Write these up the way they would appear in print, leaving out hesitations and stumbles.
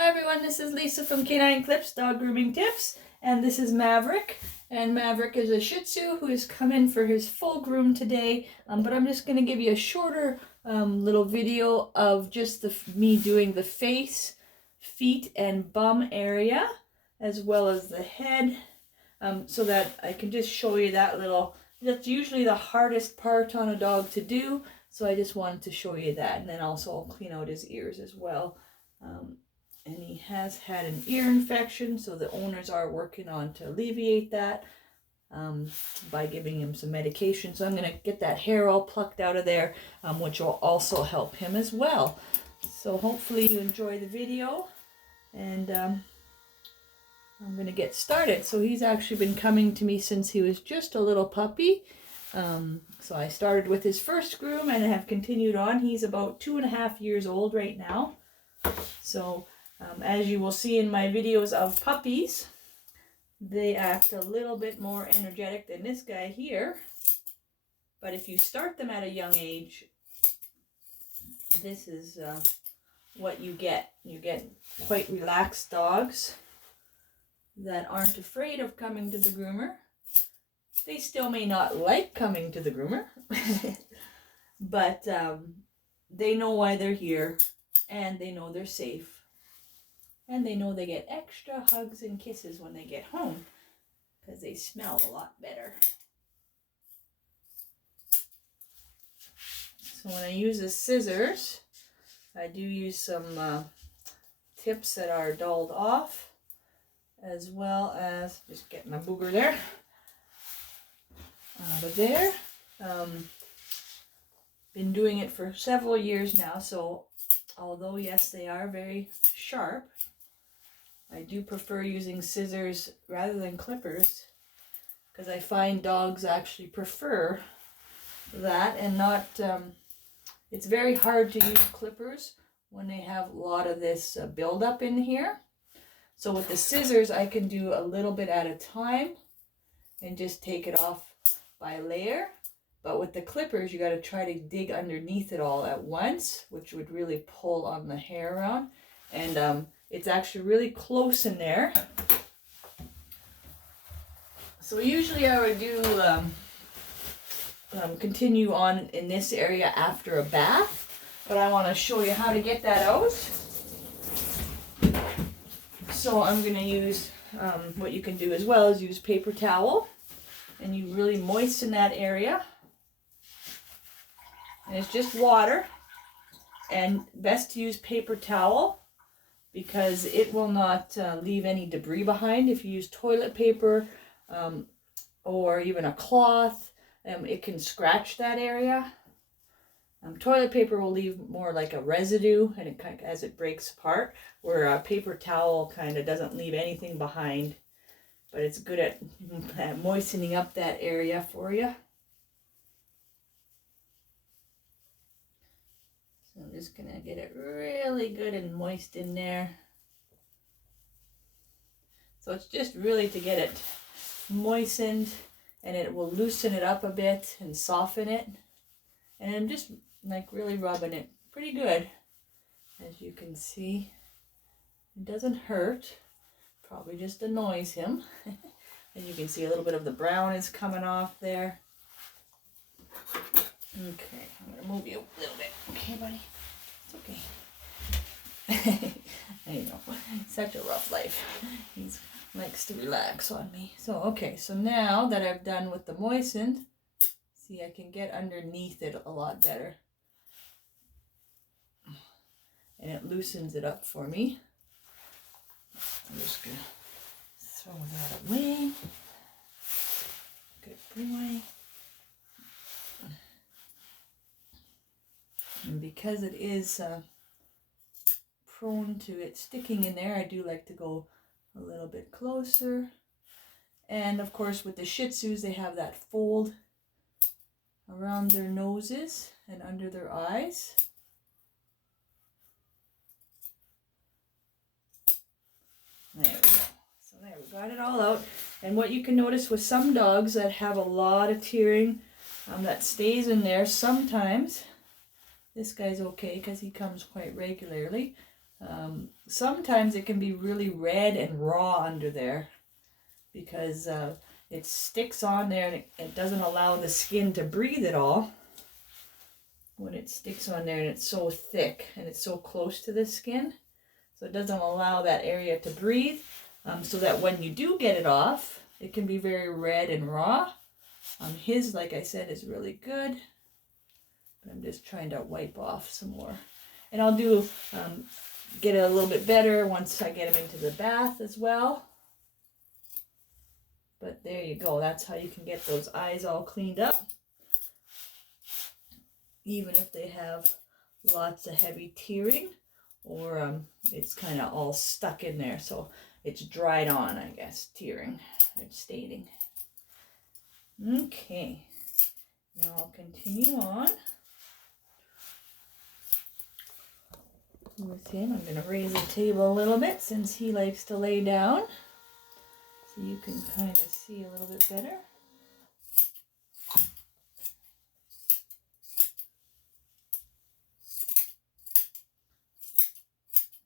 Hi everyone, this is Lisa from Canine Clips Dog Grooming Tips, and this is Maverick. And Maverick is a Shih Tzu who has come in for his full groom today, but I'm just going to give you a shorter little video of just me doing the face, feet, and bum area, as well as the head, so that I can just show you that little, that's usually the hardest part on a dog to do, so I just wanted to show you that, and then also I'll clean out his ears as well. And he has had an ear infection, so the owners are working on to alleviate that by giving him some medication. So I'm going to get that hair all plucked out of there, which will also help him as well. So hopefully you enjoy the video, and I'm going to get started. So he's actually been coming to me since he was just a little puppy. So I started with his first groom and have continued on. He's about 2.5 years old right now. So as you will see in my videos of puppies, they act a little bit more energetic than this guy here. But if you start them at a young age, this is what you get. You get quite relaxed dogs that aren't afraid of coming to the groomer. They still may not like coming to the groomer, but they know why they're here, and they know they're safe. And they know they get extra hugs and kisses when they get home because they smell a lot better. So when I use the scissors, I do use some tips that are dulled off, as well as just getting a booger there out of there. Been doing it for several years now, so although yes, they are very sharp, I do prefer using scissors rather than clippers, because I find dogs actually prefer that, and not, it's very hard to use clippers when they have a lot of this buildup in here. So with the scissors, I can do a little bit at a time and just take it off by layer. But with the clippers, you got to try to dig underneath it all at once, which would really pull on the hair around. And it's actually really close in there. So usually I would do continue on in this area after a bath, but I want to show you how to get that out. So I'm going to use, what you can do as well is use paper towel, and you really moisten that area. And it's just water, and best to use paper towel because it will not leave any debris behind. If you use toilet paper or even a cloth, it can scratch that area. Toilet paper will leave more like a residue, and it kind of, as it breaks apart, where a paper towel kind of doesn't leave anything behind, but it's good at moistening up that area for you. So I'm just going to get it really good and moist in there. So it's just really to get it moistened, and it will loosen it up a bit and soften it. And I'm just like really rubbing it pretty good. As you can see, it doesn't hurt, probably just annoys him. And you can see a little bit of the brown is coming off there. Okay, I'm going to move you a little bit. Okay, buddy? It's okay. I know, such a rough life. He likes to relax on me. So, okay, so now that I've done with the moistened, see, I can get underneath it a lot better. And it loosens it up for me. I'm just going to throw that away. Good boy. And because it is prone to it sticking in there, I do like to go a little bit closer. And of course with the Shih Tzus, they have that fold around their noses and under their eyes. There we go. So there, we got it all out. And what you can notice with some dogs that have a lot of tearing that stays in there, sometimes this guy's okay because he comes quite regularly. Sometimes it can be really red and raw under there because it sticks on there and it doesn't allow the skin to breathe at all when it sticks on there, and it's so thick and it's so close to the skin, so it doesn't allow that area to breathe, so that when you do get it off, it can be very red and raw. His, like I said, is really good, but I'm just trying to wipe off some more, and I'll do get it a little bit better once I get him into the bath as well. But there you go. That's how you can get those eyes all cleaned up, even if they have lots of heavy tearing, or it's kind of all stuck in there, so it's dried on, I guess, tearing or staining. Okay, now I'll continue on with him. I'm going to raise the table a little bit since he likes to lay down, so you can kind of see a little bit better.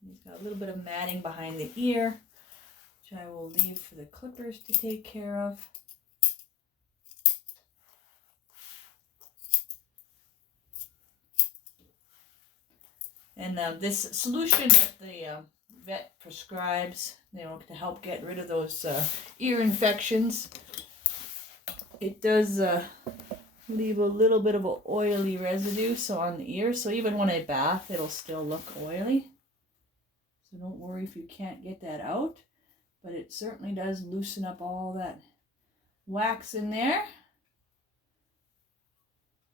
He's got a little bit of matting behind the ear, which I will leave for the clippers to take care of. And this solution that the vet prescribes, to help get rid of those ear infections, it does leave a little bit of an oily residue on the ear, so even when I bath, it'll still look oily. So don't worry if you can't get that out, but it certainly does loosen up all that wax in there,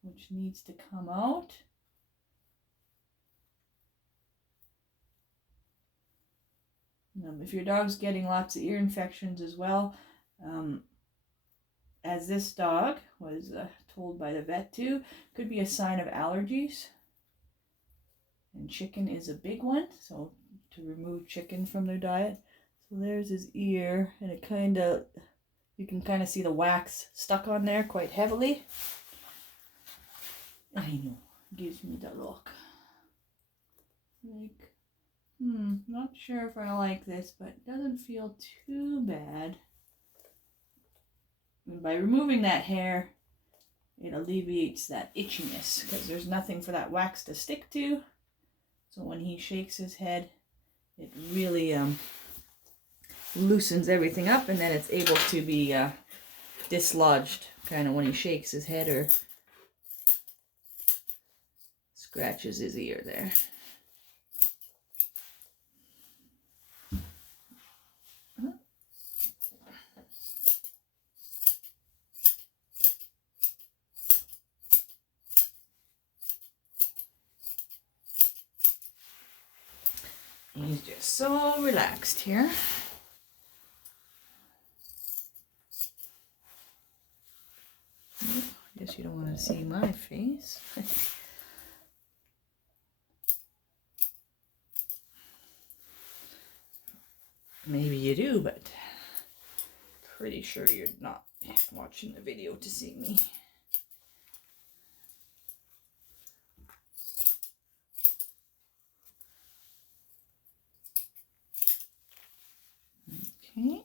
which needs to come out. If your dog's getting lots of ear infections as well, as this dog was told by the vet too, could be a sign of allergies. And chicken is a big one, so to remove chicken from their diet. So there's his ear, and it you can kind of see the wax stuck on there quite heavily. I know, gives me the look. Like, not sure if I like this, but it doesn't feel too bad. And by removing that hair, it alleviates that itchiness because there's nothing for that wax to stick to. So when he shakes his head, it really loosens everything up, and then it's able to be dislodged kind of when he shakes his head or scratches his ear there. He's just so relaxed here. I guess you don't want to see my face. Maybe you do, but pretty sure you're not watching the video to see me. Okay.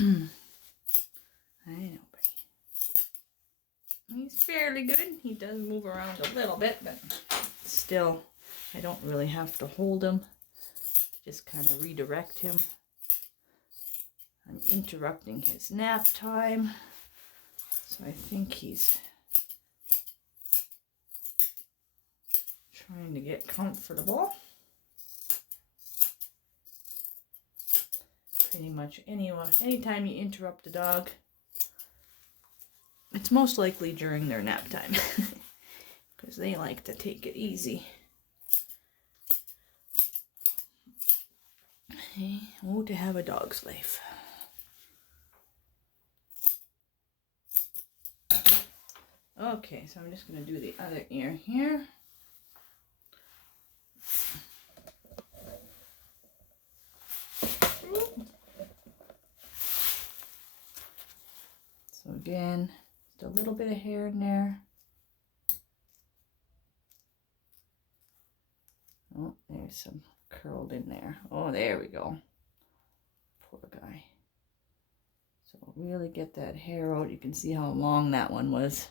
I know, buddy. He's fairly good. He does move around a little bit, but still, I don't really have to hold him. Just kind of redirect him. I'm interrupting his nap time, so I think he's trying to get comfortable. Pretty much anytime you interrupt a dog, it's most likely during their nap time because they like to take it easy. Oh, to have a dog's life. Okay, so I'm just going to do the other ear here. So again, just a little bit of hair in there. Oh, there's some curled in there. Oh, there we go. Poor guy. So really get that hair out. You can see how long that one was.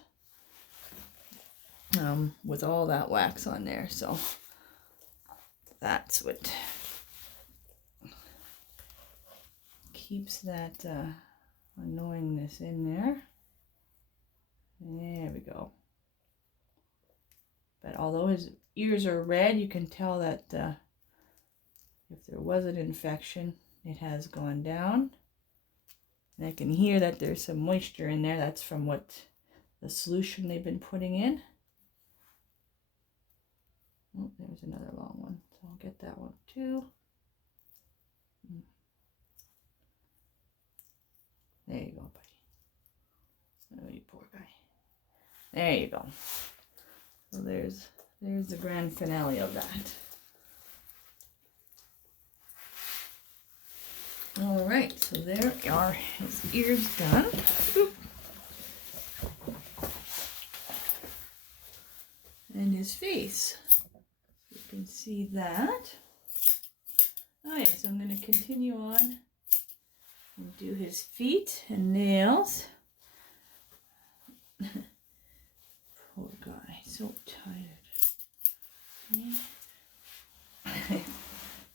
With all that wax on there, so that's what keeps that annoyingness in there. There we go. But although his ears are red, you can tell that if there was an infection, it has gone down. And I can hear that there's some moisture in there. That's from what the solution they've been putting in. Oh, there's another long one, so I'll get that one too. There you go, buddy. Oh, you poor guy. There you go. So there's the grand finale of that. All right, so there are his ears done. Oop. And his face. You can see that. Oh yeah, so I'm going to continue on and do his feet and nails. Poor guy, so tired. Okay.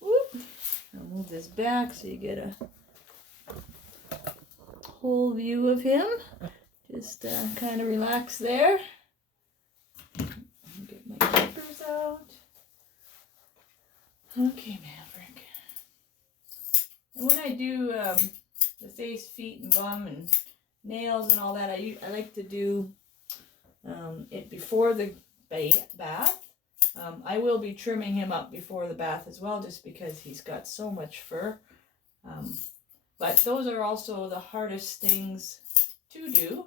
Whoop. I'll move this back so you get a whole view of him. Just kind of relax there. Get my clippers out. Okay, Maverick. And when I do the face, feet, and bum, and nails and all that, I like to do it before the bath. I will be trimming him up before the bath as well, just because he's got so much fur. But those are also the hardest things to do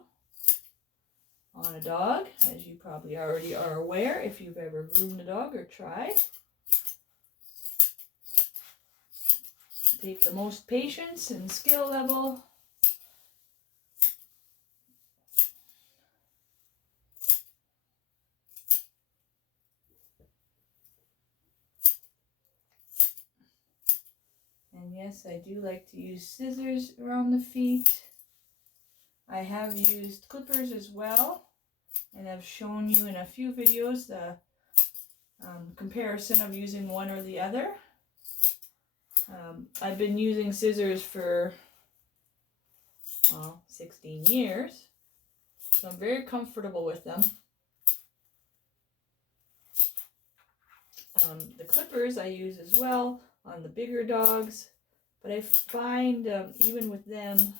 on a dog, as you probably already are aware if you've ever groomed a dog or tried. Take the most patience and skill level. And yes, I do like to use scissors around the feet. I have used clippers as well, and I've shown you in a few videos the comparison of using one or the other. I've been using scissors for, well, 16 years, so I'm very comfortable with them. The clippers I use as well on the bigger dogs, but I find even with them,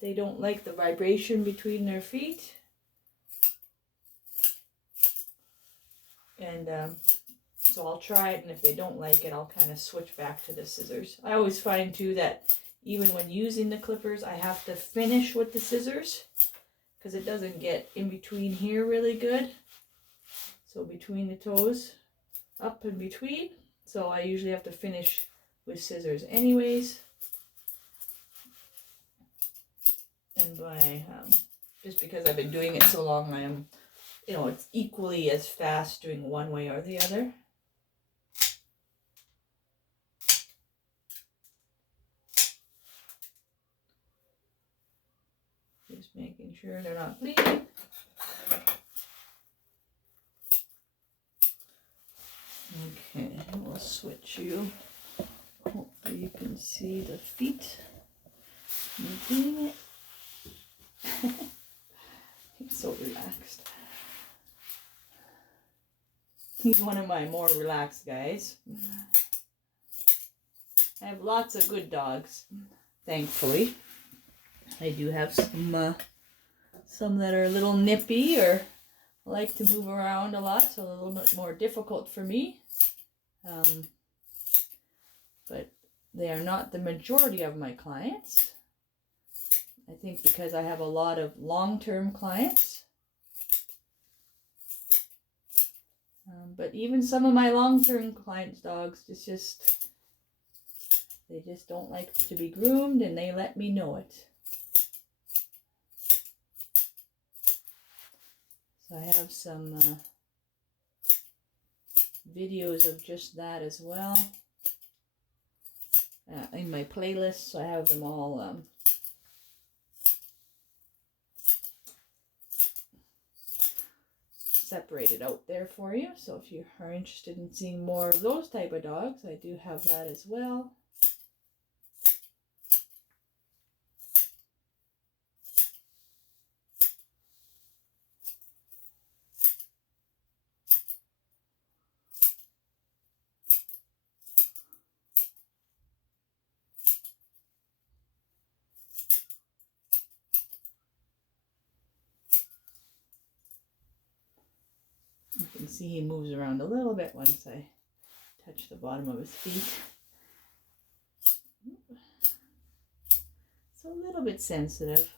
they don't like the vibration between their feet. And so I'll try it, and if they don't like it, I'll kind of switch back to the scissors. I always find too that even when using the clippers, I have to finish with the scissors because it doesn't get in between here really good. So between the toes, up and between. So I usually have to finish with scissors anyways. And by, just because I've been doing it so long, I am, it's equally as fast doing one way or the other. Just making sure they're not bleeding. Okay, we'll switch you. Hopefully you can see the feet. Moving it. He's so relaxed. He's one of my more relaxed guys. I have lots of good dogs, thankfully. I do have some that are a little nippy or like to move around a lot, so a little bit more difficult for me. But they are not the majority of my clients. I think because I have a lot of long-term clients. But even some of my long-term clients' dogs, they just don't like to be groomed, and they let me know it. So I have some videos of just that as well in my playlist. So I have them all separated out there for you. So if you are interested in seeing more of those type of dogs, I do have that as well. You can see he moves around a little bit once I touch the bottom of his feet. It's a little bit sensitive.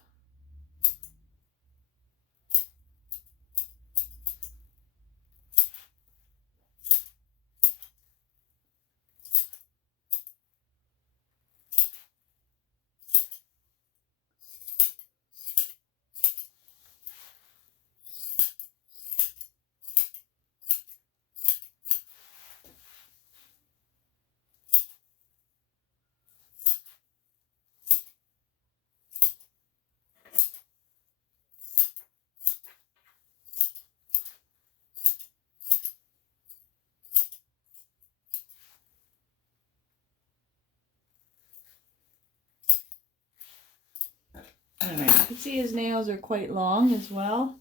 Alright, you can see his nails are quite long as well.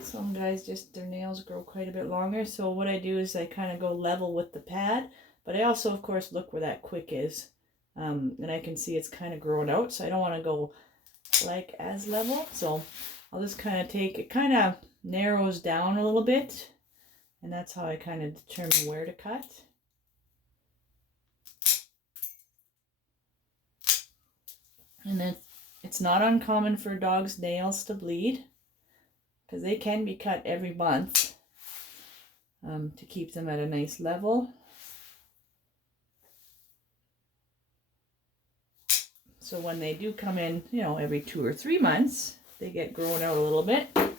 Some guys just, their nails grow quite a bit longer. So what I do is I kind of go level with the pad. But I also, of course, look where that quick is. And I can see it's kind of growing out. So I don't want to go like as level. So I'll just kind of take, it kind of narrows down a little bit. And that's how I kind of determine where to cut. And then it's not uncommon for dogs' nails to bleed, because they can be cut every month to keep them at a nice level. So when they do come in, you know, every 2 or 3 months, they get grown out a little bit. Okay,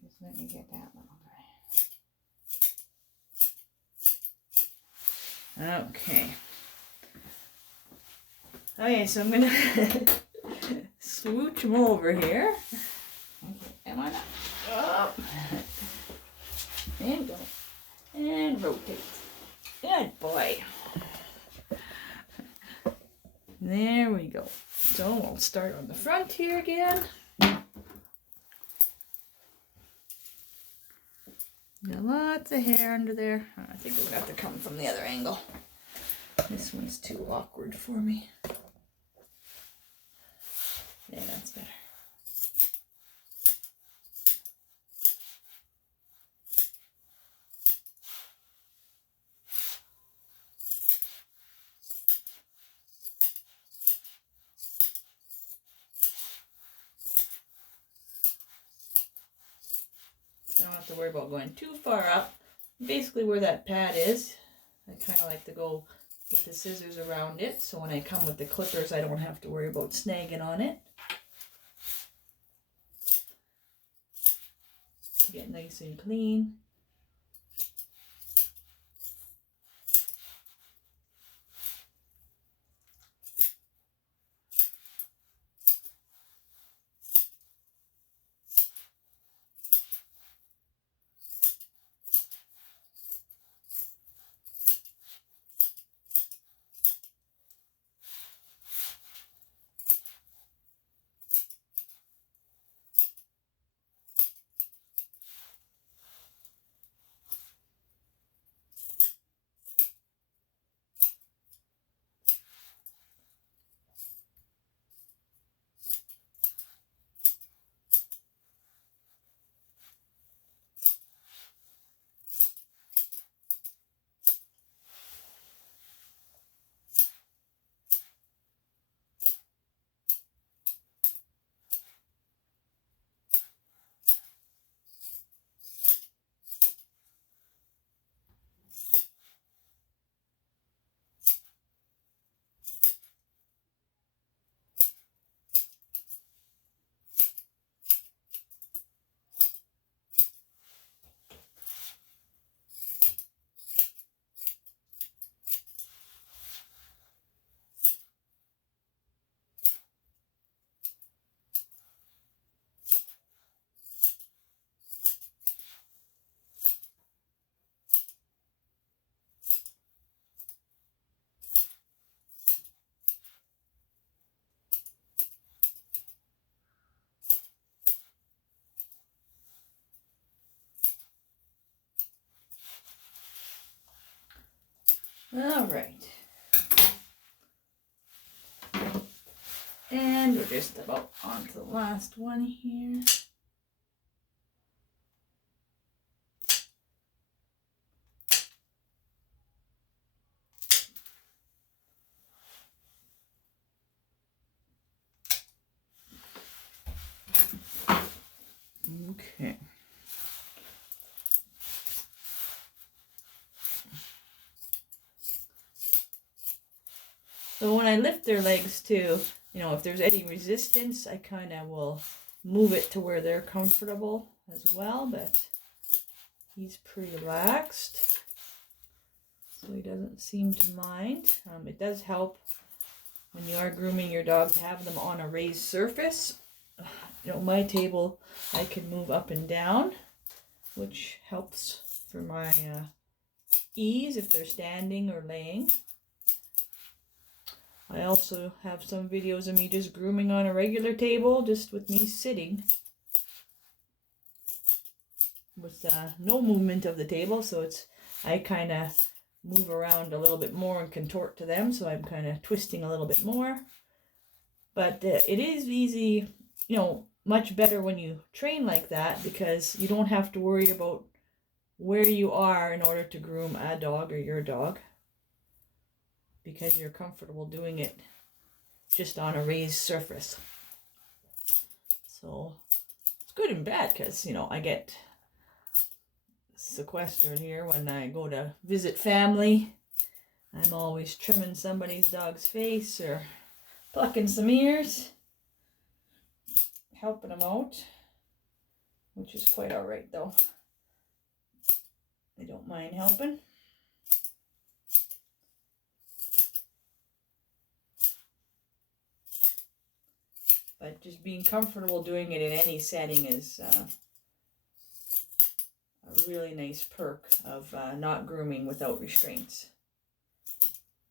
just let me get that little guy. Okay. Okay, so I'm gonna swooch him over here. Okay, am I not? Oh. And go. And rotate. Good boy. There we go. So we'll start on the front here again. Got lots of hair under there. I think we're gonna have to come from the other angle. This one's too awkward for me. Yeah, that's better. So I don't have to worry about going too far up. Basically where that pad is, I kind of like to go with the scissors around it, so when I come with the clippers I don't have to worry about snagging on it. To get nice and clean. All right. And we're just about on to the last one here. Okay. So when I lift their legs too, you know, if there's any resistance, I kind of will move it to where they're comfortable as well, but he's pretty relaxed, so he doesn't seem to mind. It does help when you are grooming your dog to have them on a raised surface. You know, my table, I can move up and down, which helps for my ease if they're standing or laying. I also have some videos of me just grooming on a regular table, just with me sitting with no movement of the table. So it's, I kind of move around a little bit more and contort to them, so I'm kind of twisting a little bit more. But it is easy, you know, much better when you train like that, because you don't have to worry about where you are in order to groom a dog or your dog, because you're comfortable doing it just on a raised surface. So it's good and bad, because, you know, I get sequestered here when I go to visit family. I'm always trimming somebody's dog's face or plucking some ears, helping them out, which is quite all right though. I don't mind helping. But just being comfortable doing it in any setting is a really nice perk of not grooming without restraints,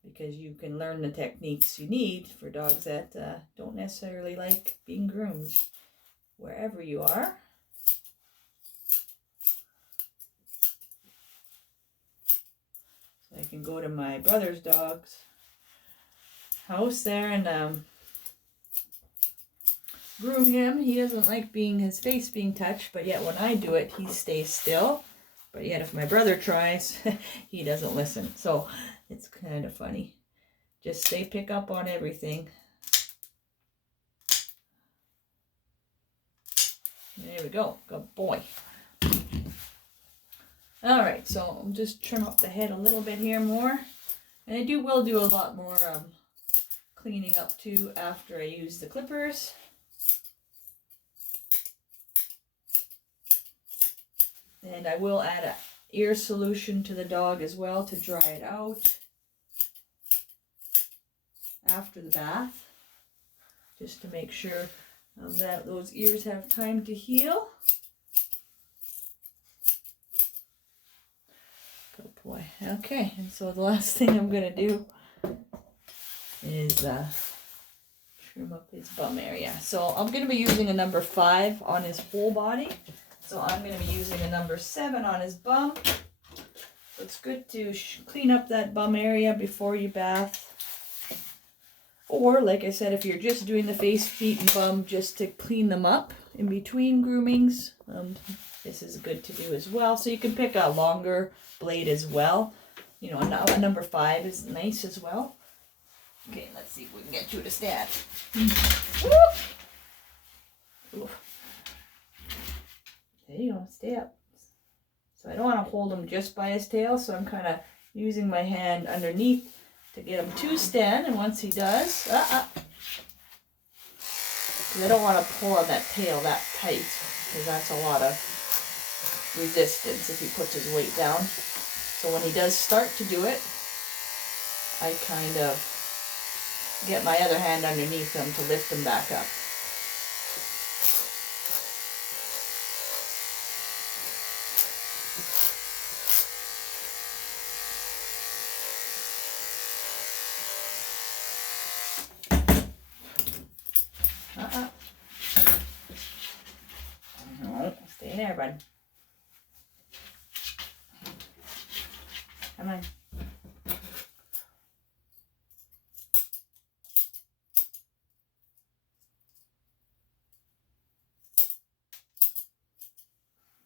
because you can learn the techniques you need for dogs that don't necessarily like being groomed wherever you are. So I can go to my brother's dog's house there and groom him. He doesn't like his face being touched, but yet when I do it, he stays still. But yet if my brother tries, he doesn't listen. So it's kind of funny. Just they pick up on everything. There we go. Good boy. All right, so I'll just trim up the head a little bit here more. And I will do a lot more cleaning up too after I use the clippers. And I will add a ear solution to the dog as well to dry it out after the bath, just to make sure that those ears have time to heal. Good boy. Okay, and so the last thing I'm going to do is trim up his bum area. So I'm going to be using a number 5 on his whole body. So I'm going to be using a number 7 on his bum. So it's good to clean up that bum area before you bath. Or, like I said, if you're just doing the face, feet, and bum, just to clean them up in between groomings, this is good to do as well. So you can pick a longer blade as well. You know, a number 5 is nice as well. Okay, let's see if we can get you to stand. Ooh. There you go, stay up. So I don't want to hold him just by his tail, so I'm kind of using my hand underneath to get him to stand, and once he does, I don't want to pull on that tail that tight, because that's a lot of resistance if he puts his weight down. So when he does start to do it, I kind of get my other hand underneath him to lift him back up. No, stay there, bud. Come on.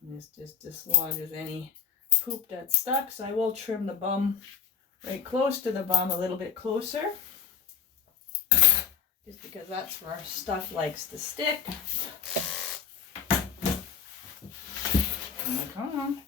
And this just dislodges any poop that's stuck. So I will trim the bum right close to the bum, a little bit closer. Just because that's where stuff likes to stick. Come on.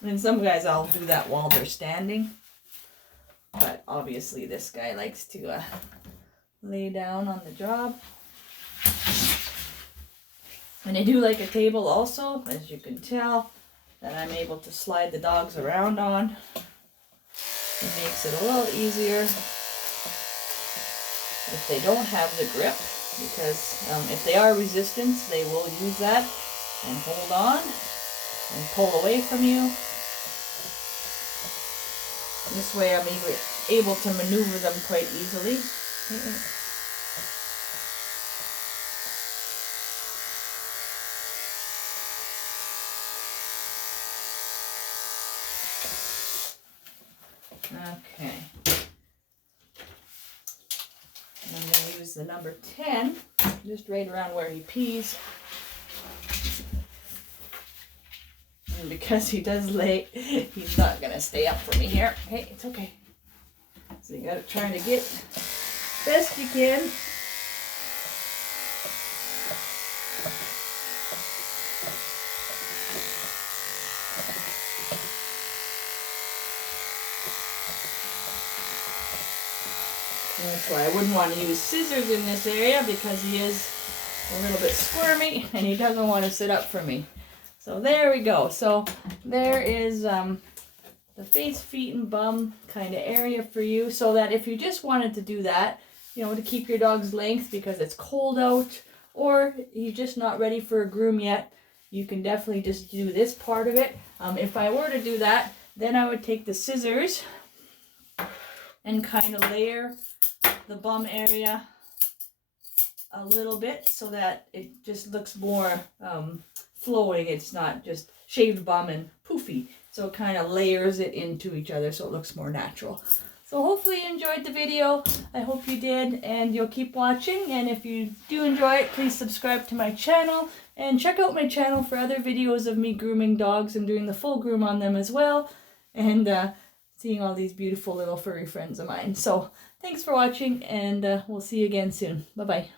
And some guys, I'll do that while they're standing. But obviously this guy likes to lay down on the job. And I do like a table also, as you can tell, that I'm able to slide the dogs around on. It makes it a little easier if they don't have the grip, because if they are resistant, they will use that and hold on and pull away from you. This way I'm able to maneuver them quite easily. Okay. And I'm going to use the number 10, just right around where he pees. And because he does lay, he's not going to stay up for me here. Hey, it's okay. So you got to try to get best you can. And that's why I wouldn't want to use scissors in this area, because he is a little bit squirmy and he doesn't want to sit up for me. So there we go. So there is the face, feet, and bum kind of area for you, so that if you just wanted to do that, you know, to keep your dog's length because it's cold out, or you're just not ready for a groom yet, you can definitely just do this part of it. If I were to do that, then I would take the scissors and kind of layer the bum area a little bit so that it just looks more flowing. It's not just shaved bum and poofy. So it kind of layers it into each other so it looks more natural. So hopefully you enjoyed the video. I hope you did, and you'll keep watching. And if you do enjoy it, please subscribe to my channel and check out my channel for other videos of me grooming dogs and doing the full groom on them as well, and seeing all these beautiful little furry friends of mine. So thanks for watching, and we'll see you again soon. Bye-bye.